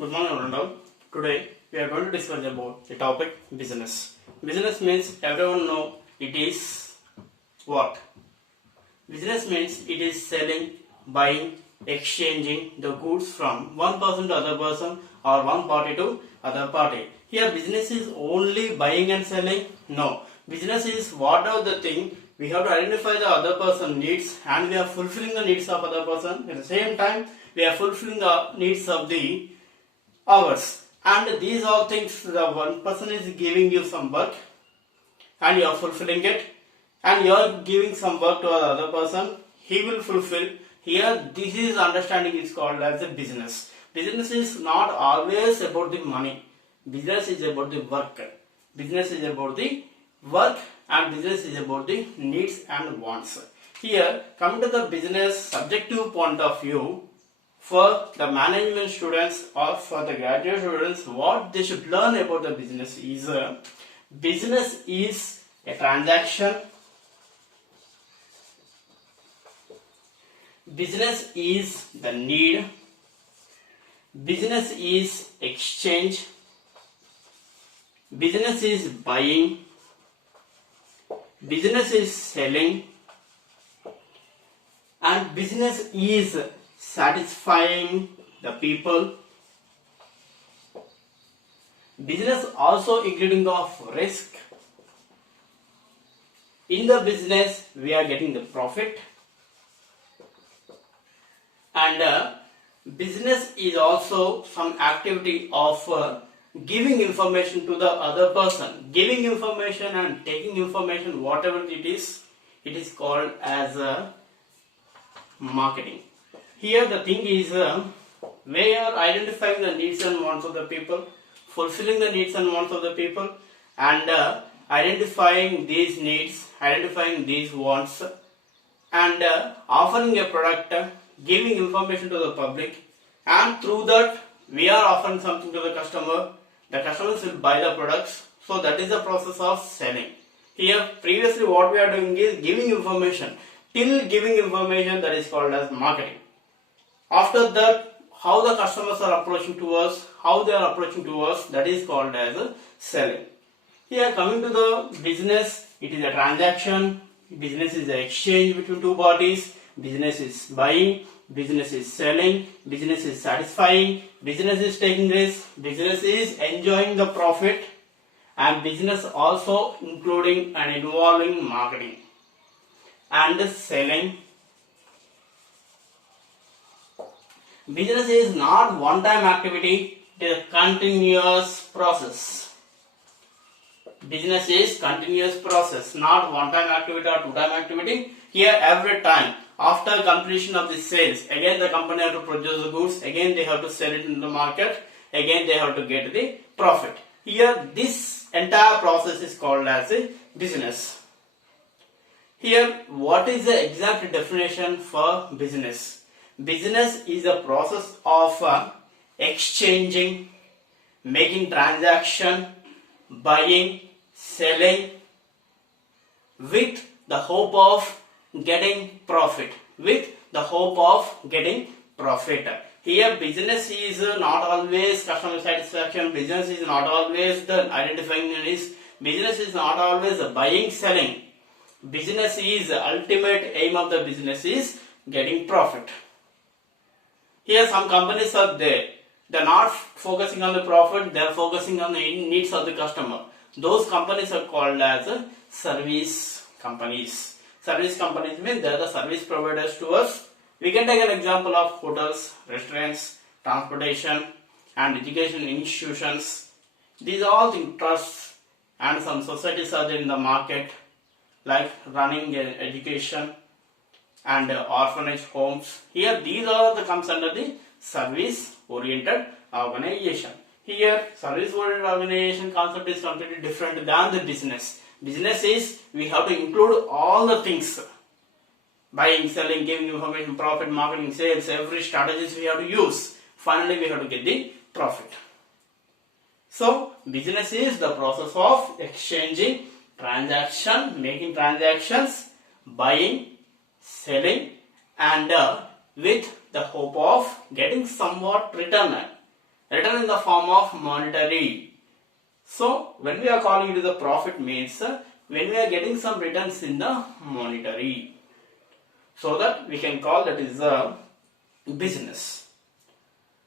Good morning, Ronald. Today we are going to discuss about the topic business. Business means everyone know it is what? Business means it is selling, buying, exchanging the goods from one person to other person or one party to other party. Here business is only buying and selling? No. Business is whatever the thing we have to identify the other person needs and we are fulfilling the needs of other person. At the same time we are fulfilling the needs of the ours, and these all things the one person is giving you some work and you are fulfilling it, and you are giving some work to the other person, he will fulfill. Here this is understanding is called as a business. Business is not always about the money. Business is about the work. Business is about the work and business is about the needs and wants. Here coming to the business subjective point of view, for the management students or for the graduate students, what they should learn about the business is business is a transaction, business is the need, business is exchange, business is buying, business is selling, and business is satisfying the people. Business also including of risk. In the business we are getting the profit, and business is also some activity of giving information to the other person. Giving information and taking information, whatever it is called as marketing. Here the thing is we are identifying the needs and wants of the people, fulfilling the needs and wants of the people, and identifying these needs, identifying these wants, and offering a product, giving information to the public, and through that we are offering something to the customer. The customers will buy the products. So that is the process of selling. Here previously what we are doing is giving information. Till giving information, that is called as marketing. After that, how the customers are approaching to us, how they are approaching to us, that is called as selling. Here coming to the business, it is a transaction, business is an exchange between two parties, business is buying, business is selling, business is satisfying, business is taking risk, business is enjoying the profit, and business also including and involving marketing and selling. Business is not one-time activity, it is a continuous process. Business is continuous process, not one-time activity or two-time activity. Here every time, after completion of the sales, again the company have to produce the goods, again they have to sell it in the market, again they have to get the profit. Here this entire process is called as a business. Here what is the exact definition for business? Business is a process of exchanging, making transaction, buying, selling with the hope of getting profit. With the hope of getting profit. Here business is not always customer satisfaction, business is not always the identifying needs, business is not always buying, selling. Business is ultimate aim of the business is getting profit. Here some companies are there, they are not focusing on the profit, they are focusing on the needs of the customer. Those companies are called as service companies. Service companies mean they are the service providers to us. We can take an example of hotels, restaurants, transportation and education institutions. These are all the trusts, and some societies are there in the market like running education and orphanage homes. Here these are the comes under the service oriented organization. Here service oriented organization concept is completely different than the business. Business is we have to include all the things, buying, selling, giving information, profit, marketing, sales, every strategies we have to use. Finally we have to get the profit. So business is the process of exchanging, transaction, making transactions, buying, selling, and with the hope of getting somewhat return. return in the form of monetary. So when we are calling it the profit means when we are getting some returns in the monetary, so that we can call that is a business.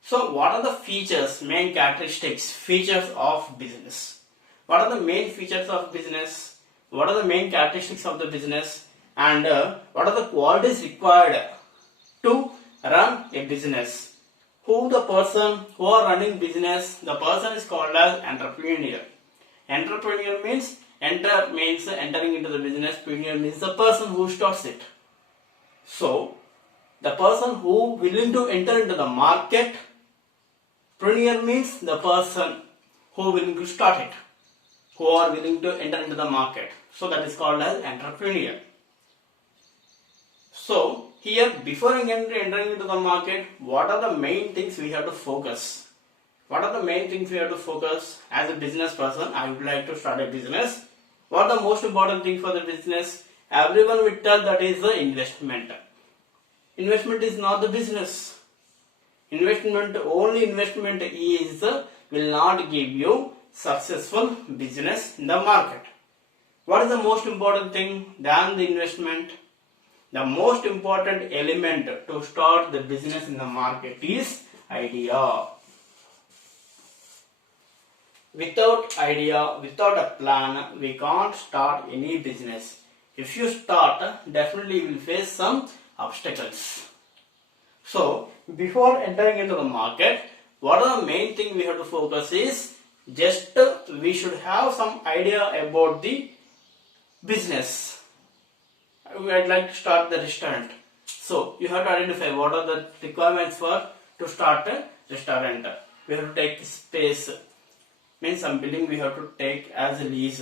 So what are the features, main characteristics, features of business? What are the main features of business? What are the main characteristics of the business? And what are the qualities required to run a business? Who the person who are running business? The person is called as entrepreneur. Entrepreneur means enter means entering into the business. Preneur means the person who starts it. So the person who willing to enter into the market. Preneur means the person who willing to start it, who are willing to enter into the market. So that is called as entrepreneur. So here, before entering into the market, what are the main things we have to focus? What are the main things we have to focus? As a business person, I would like to start a business. What are the most important thing for the business? Everyone will tell that is the investment. Investment is not the business. Only investment is will not give you successful business in the market. What is the most important thing than the investment? The most important element to start the business in the market is idea. Without idea, without a plan, we can't start any business. If you start, definitely you will face some obstacles. So, before entering into the market, what are the main thing we have to focus is just we should have some idea about the business. I'd like to start the restaurant. So, you have to identify what are the requirements for to start a restaurant. We have to take space, means some building we have to take as a lease.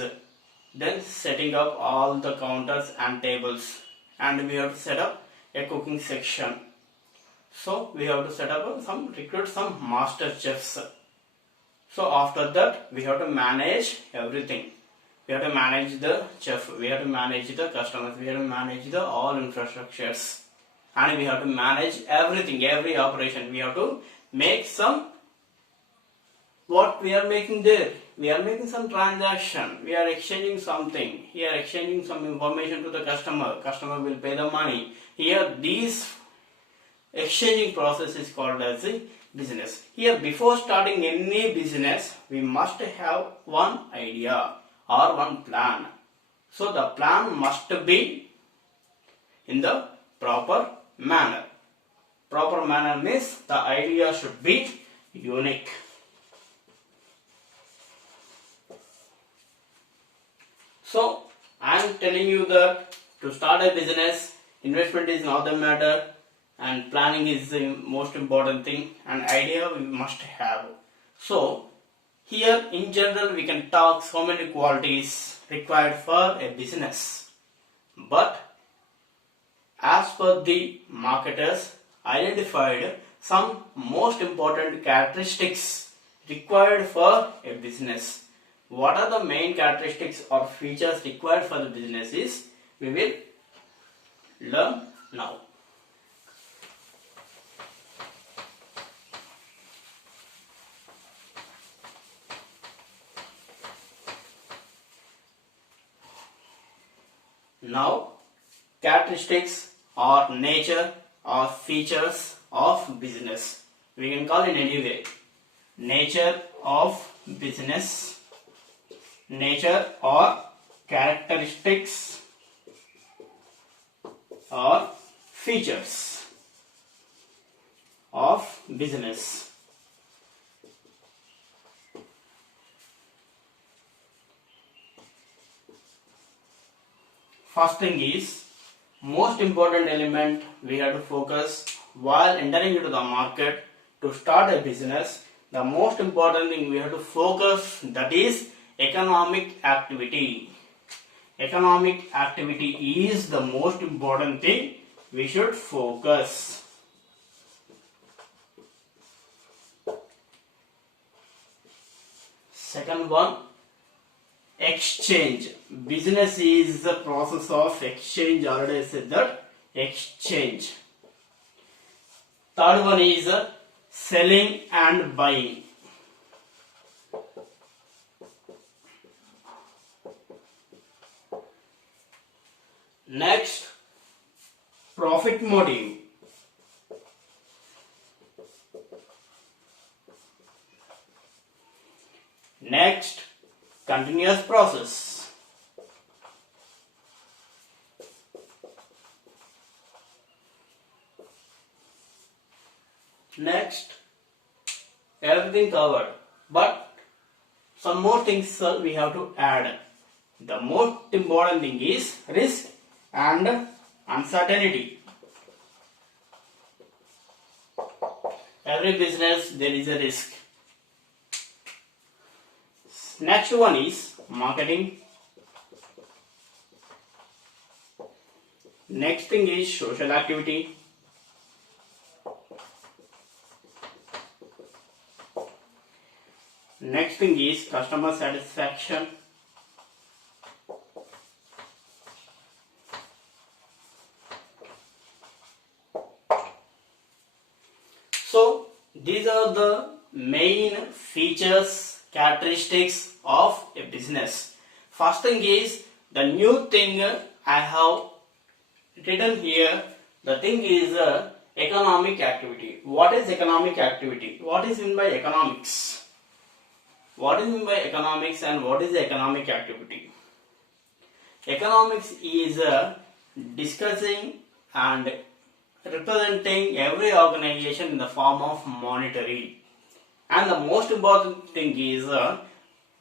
Then setting up all the counters and tables, and we have to set up a cooking section. So we have to set up recruit some master chefs. So after that we have to manage everything. We have to manage the chef, we have to manage the customers, we have to manage the all infrastructures, and we have to manage everything, every operation. We have to make some, what we are making there, we are making some transaction, we are exchanging something, here exchanging some information to the customer will pay the money. Here these exchanging process is called as a business. Here before starting any business, we must have one idea or one plan. So the plan must be in the proper manner. Proper manner means the idea should be unique. So I am telling you that to start a business, investment is not the matter, and planning is the most important thing, and idea we must have. So here in general we can talk so many qualities required for a business, but as per the marketers identified some most important characteristics required for a business. What are the main characteristics or features required for the business is we will learn now. Now, characteristics or nature or features of business. We can call in any way. Nature of business, nature or characteristics or features of business. First thing is, most important element we have to focus while entering into the market to start a business. The most important thing we have to focus, that is economic activity. Economic activity is the most important thing we should focus. Second one, exchange. Business is the process of exchange. Already I said that, exchange. Third one is selling and buying. Next, profit motive. Next, continuous process. Next, everything covered, but some more things we have to add. The most important thing is risk and uncertainty. Every business there is a risk. Next one is marketing. Next thing is social activity. Next thing is customer satisfaction. So these are the main features, characteristics of a business. First thing is the new thing I have written here. The thing is economic activity. What is economic activity? What is meant by economics? What is meant by economics and what is economic activity? Economics is discussing and representing every organization in the form of monetary. And the most important thing is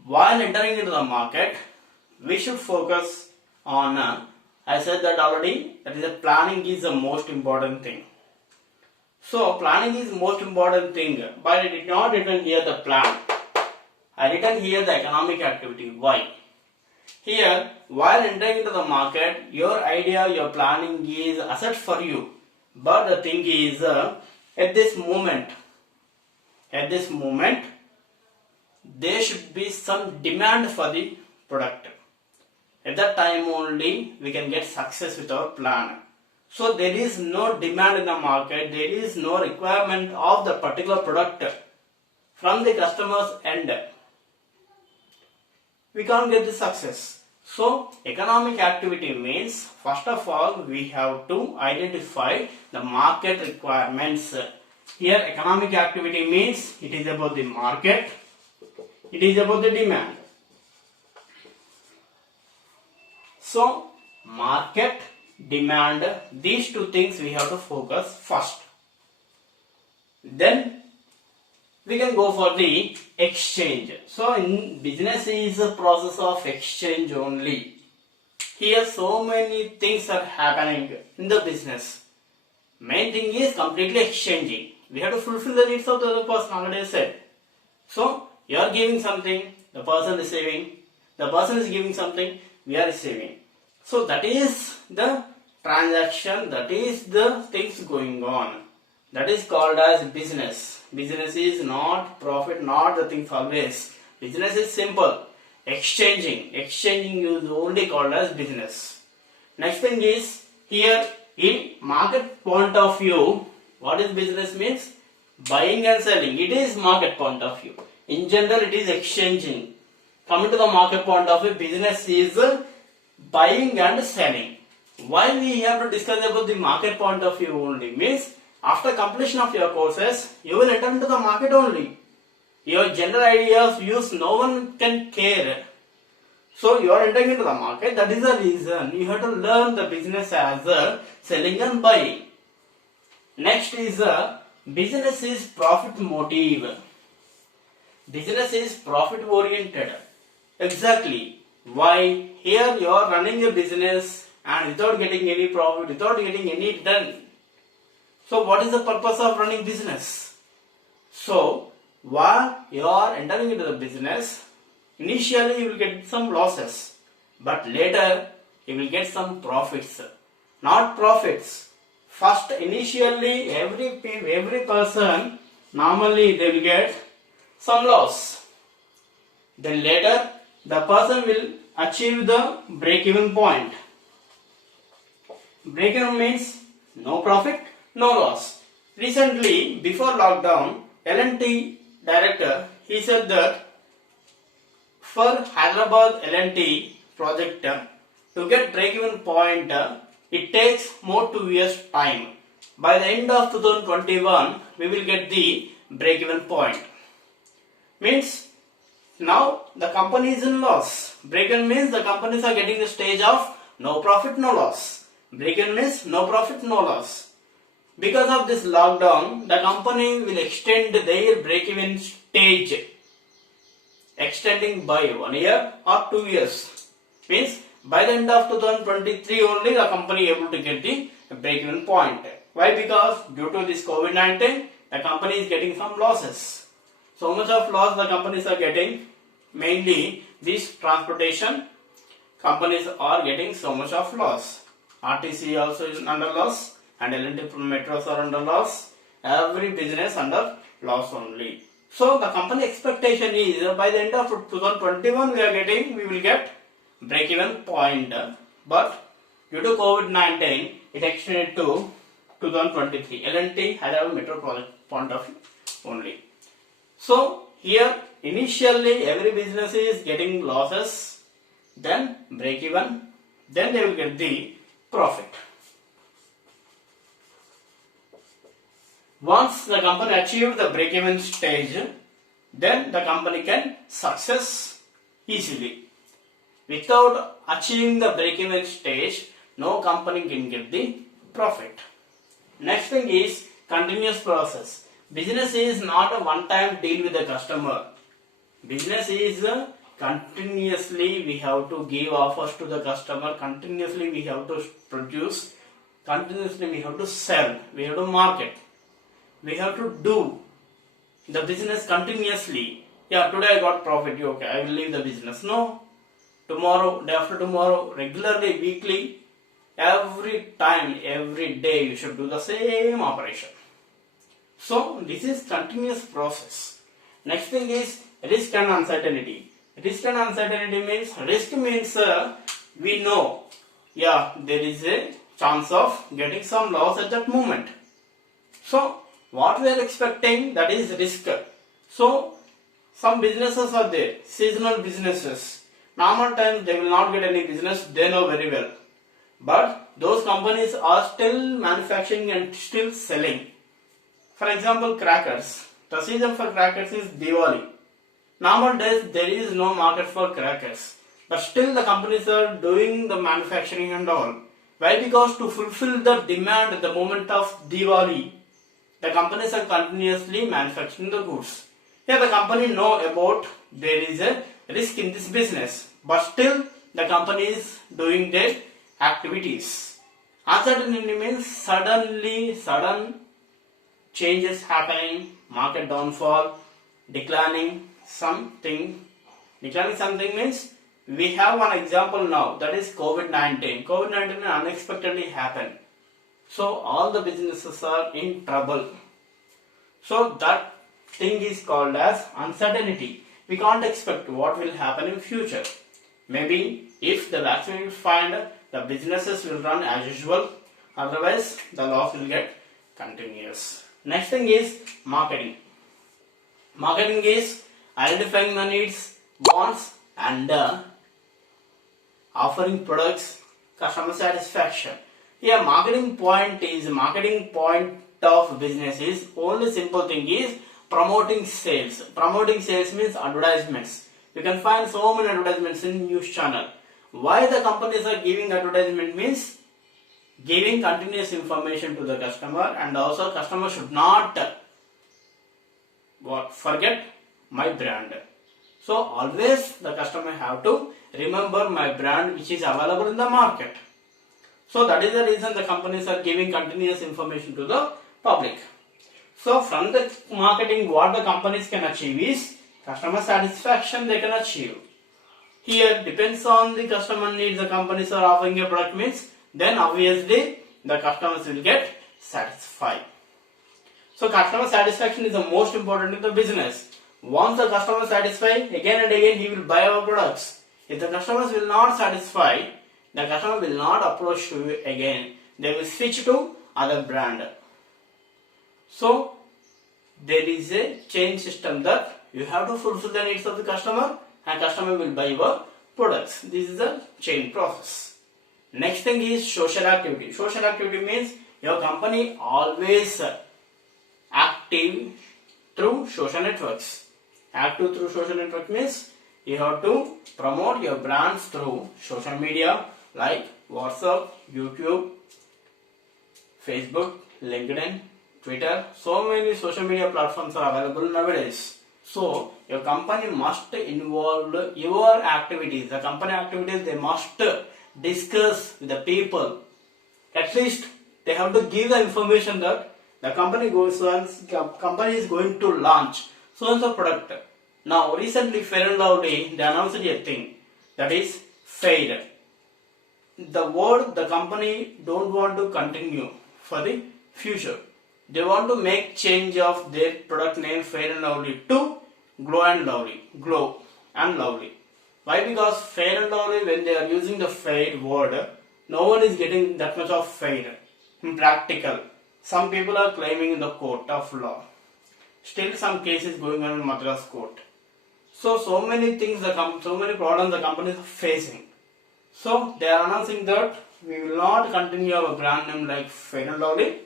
while entering into the market, we should focus on, I said that already, that is planning is the most important thing. So planning is most important thing, but I did not written here the plan. I written here the economic activity. Why? Here, while entering into the market, your idea, your planning is asset for you. But the thing is, at this moment, there should be some demand for the product. At that time only, we can get success with our plan. So there is no demand in the market, there is no requirement of the particular product from the customer's end. We can't get the success. So economic activity means, first of all, we have to identify the market requirements. Here economic activity means it is about the market, it is about the demand. So market, demand, these two things we have to focus first. Then we can go for the exchange. So in business is a process of exchange only. Here so many things are happening in the business. Main thing is completely exchanging. We have to fulfill the needs of the other person, already said. So you are giving something, the person is receiving. The person is giving something, we are receiving. So that is the transaction, that is the things going on. That is called as business. Business is not profit, not the things always. Business is simple. Exchanging is only called as business. Next thing is, here in market point of view, what is business means? Buying and selling. It is market point of view. In general, it is exchanging. Coming to the market point of view, business is buying and selling. Why we have to discuss about the market point of view only? Means after completion of your courses, you will enter into the market only. Your general ideas, views, no one can care. So you are entering into the market. That is the reason you have to learn the business as selling and buying. Next is business is profit motive. Business is profit oriented. Exactly. Why? Here you are running a business and without getting any profit, without getting any return. So what is the purpose of running business? So while you are entering into the business, initially you will get some losses, but later you will get some profits. Not profits. First, initially every person, normally they will get some loss. Then later the person will achieve the break-even point. Break-even means no profit, no loss. Recently, before lockdown, L&T director, he said that for Hyderabad L&T project, To get break-even point, it takes more 2 years time. By the end of 2021, we will get the break-even point. Means now the company is in loss. Break-even means the companies are getting the stage of no profit, no loss. Break-even means no profit, no loss. Because of this lockdown, the company will extend their break-even stage, extending by 1 year or 2 years. Means by the end of 2023 only the company able to get the break-even point. Why? Because due to this COVID-19, the company is getting some losses. So much of loss the companies are getting. Mainly these transportation companies are getting so much of loss. RTC also is under loss, and L&T metros are under loss. Every business under loss only. So the company expectation is by the end of 2021 we will get break-even point. But due to COVID-19, it extended to 2023. L&T had a metro project point of view only. So here initially every business is getting losses, then break even, then they will get the profit. Once the company achieved the break even stage, then the company can success easily. Without achieving the break even stage, no company can get the profit. Next thing is continuous process. Business is not a one-time deal with the customer. Business is continuously we have to give offers to the customer, continuously we have to produce, continuously we have to sell, we have to market, we have to do the business continuously. Yeah, today I got profit, okay, I will leave the business. No, tomorrow, day after tomorrow, regularly, weekly, every time, every day you should do the same operation. So this is continuous process. Next thing is risk and uncertainty. Risk and uncertainty means, risk means we know, yeah, there is a chance of getting some loss at that moment. So what we are expecting, that is risk. So some businesses are there, seasonal businesses. Normal times they will not get any business, they know very well. But those companies are still manufacturing and still selling. For example, crackers. The season for crackers is Diwali. Normal days there is no market for crackers. But still the companies are doing the manufacturing and all. Why? Because to fulfill the demand at the moment of Diwali, the companies are continuously manufacturing the goods. Here the company know about there is a risk in this business. But still the company is doing their activities. Uncertainty means sudden changes happening, market downfall, declining something. Declining something means we have one example now, that is COVID-19. COVID-19 unexpectedly happened. So all the businesses are in trouble. So that thing is called as uncertainty. We can't expect what will happen in future. Maybe if the vaccine is found, the businesses will run as usual. Otherwise, the loss will get continuous. Next thing is marketing. Marketing is identifying the needs, wants, and offering products, customer satisfaction. Here, marketing point of business is only simple thing is promoting sales. Promoting sales means advertisements. You can find so many advertisements in news channel. Why the companies are giving advertisement means giving continuous information to the customer, and also customer should not forget my brand. So always the customer have to remember my brand which is available in the market. So that is the reason the companies are giving continuous information to the public. So from the marketing, what the companies can achieve is customer satisfaction they can achieve. Here depends on the customer needs, the companies are offering a product means, then obviously the customers will get satisfied. So customer satisfaction is the most important in the business. Once the customer is satisfied, again and again he will buy our products. If the customers will not satisfy, the customer will not approach you again. They will switch to other brand. So there is a chain system that you have to fulfill the needs of the customer and customer will buy your products. This is the chain process. Next thing is social activity. Social activity means your company always active through social networks. Active through social network means you have to promote your brands through social media like WhatsApp, YouTube, Facebook, LinkedIn, Twitter. So many social media platforms are available nowadays. So your company must involve your activities. The company activities, they must discuss with the people. At least they have to give the information that the company is going to launch so and so product. Now recently Fair and Lovely, they announced a thing that is fade. The word the company don't want to continue for the future. They want to make change of their product name Fair and Lovely to Glow and Lovely. Glow and Lovely. Why? Because Fair and Lovely, when they are using the fade word, no one is getting that much of fade in practical. Some people are claiming in the court of law. Still some cases going on in Madras court. So many things, so many problems the company is facing. So they are announcing that we will not continue our brand name like Fair and Lovely.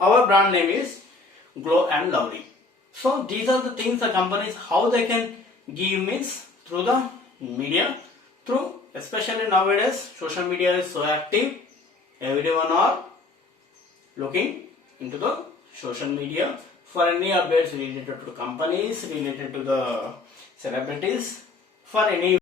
Our brand name is Glow and Lovely. So these are the things the companies, how they can give means through the media, through especially nowadays social media is so active. Everyone are looking into the social media for any updates related to companies, related to the celebrities, for any